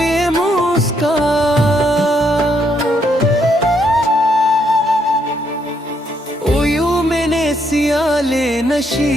ये मुस्कान ओयू मैंने सियाले नशी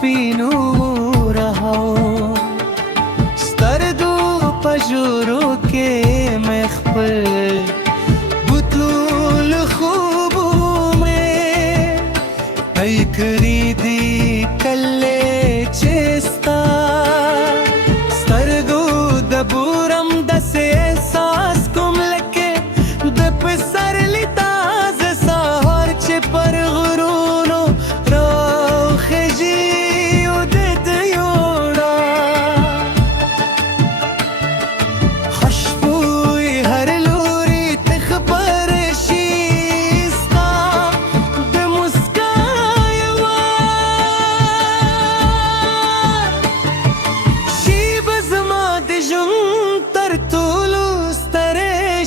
पीनू रहा स्तरदू पजूरू के मखबल बुतलूल खूबू में एक रीदी कल्ले चेस्ता स्तरदू दबूरम दसे सास कुम लके दप सर लिताज साहर चे पर गुरूनो रोखजी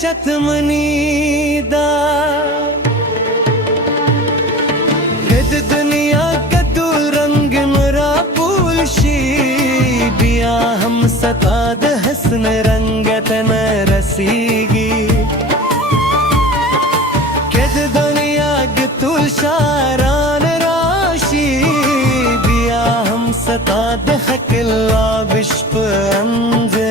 शतमनीदा कद दुनिया कदू रंग मरा पुलशी बिया हम सताद हसन रंगत न रसीगी कद दुनिया गतुल शारान राशी बिया हम सताद हकला बिश्प अंजे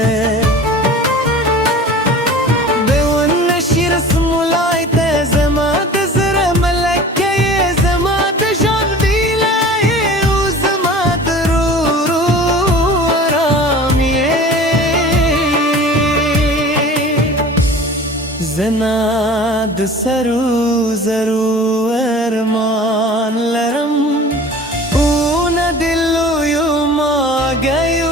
ज़नाद सरू ज़रू अरमान लरम ऊन दिलो यू मा गयो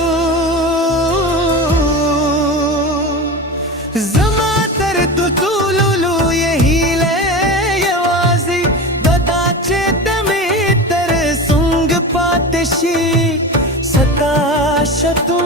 ज़मा तर तुलुलु यही ले यवाज़ी ददाचे तमे तर सुंग पातशी सताशतुं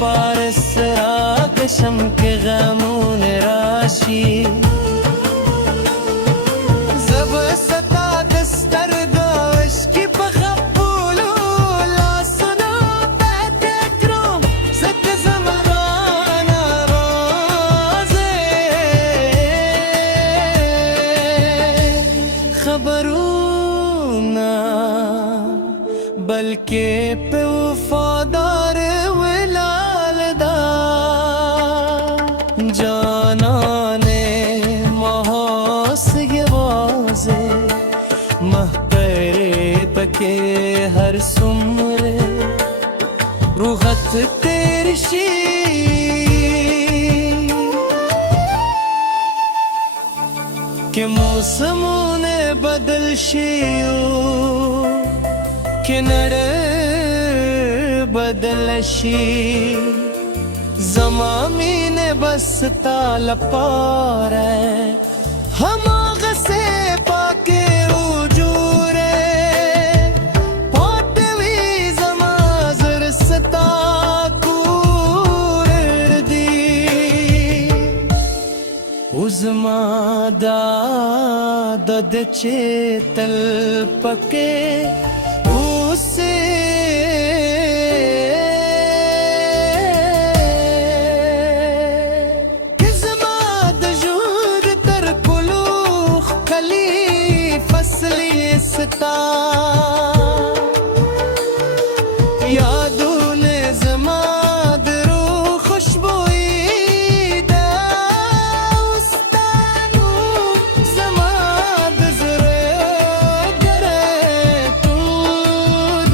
पारस रागशम के गमून राशि जब सता दस्तर दोश की बखबूलो ला सुनो बैठे करो सत ज़माना रोज़े खबरूना बल्कि पे वफादार के हर सुमरे रूहत तेरशी के मौसमों ने बदल शियो के नरे बदलशी ज़मामी ने बस ताल पारे हम गसे पाके उजूरे पाटवी ज़मा ज़र सताकू चेतल पके उसे किस्मत जूर तर कुलूख खली फसली सता यादून जमाद रू खुशबुई दा उस्तानू जमाद जरे गरे तू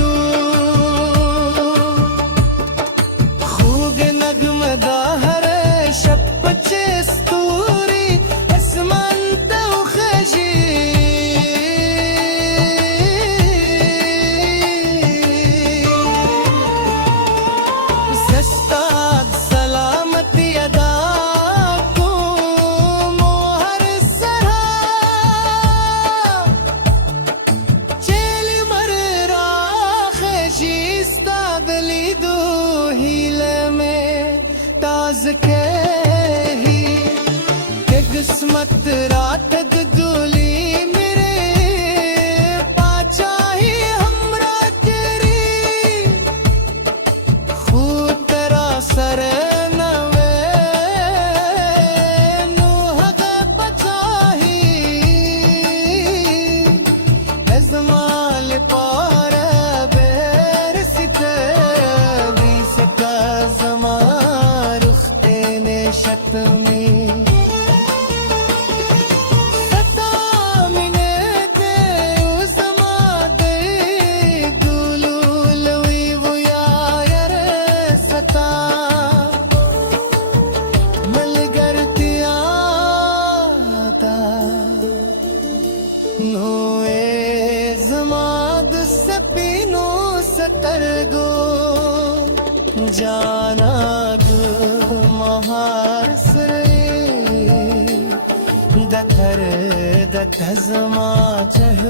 दू खूग नगमदा हर शब बचे स्तूरी असमान तव खजी सस्ताद सलामती अदा को मोहर सरा चेल मर राख जीस्तादली दो हीले में ताज के ही के किस्मत रात दुली मेरे पाचा ही हमरा तेरी खूद तेरा सर नवे नूह के पचाही एजमाल पार बेर सिते बीस का जमा रुखते ने शतमी तरगो जाना गो महार सरे दथर दथजमा चह